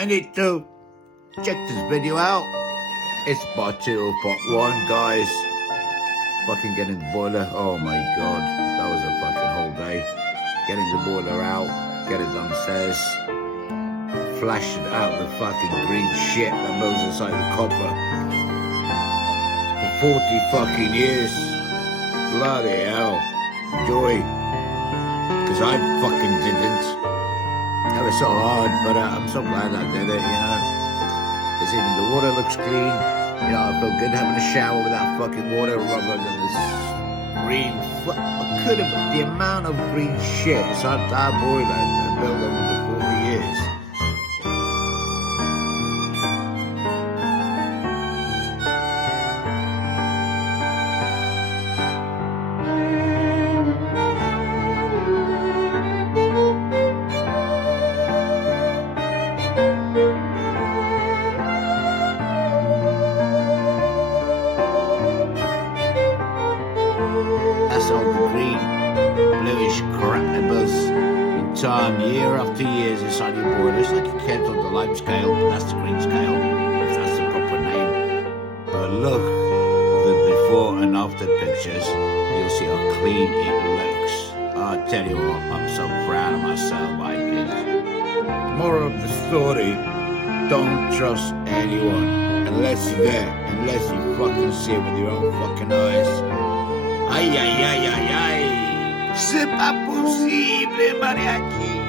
Minute 2. Check this video out. It's bottle pot 1, guys. Fucking getting the boiler. Oh my god. That was a fucking whole day. Getting the boiler out. Get it downstairs. Flash it out the fucking green shit that moves inside the copper. For 40 fucking years. Bloody hell. Joy. Because I fucking didn't. That was so hard, but I'm so glad I did it, you know. Because even the water looks clean. You know, I feel good having a shower without fucking water rather than this green. Could have the amount of green shit inside our boiler that built over the 40 years. That's all the green, bluish crap that goes in time, year after year inside your boiler. It's like a kettle on the lime scale, but that's the green scale, if that's the proper name. But look, the before and after pictures, you'll see how clean it looks. I tell you what, I'm so proud of myself, I did. Moral of the story, don't trust anyone unless you're there, unless you fucking see it with your own fucking eyes. Ay, ay, ay, ay, ay. C'est pas possible, mariachi.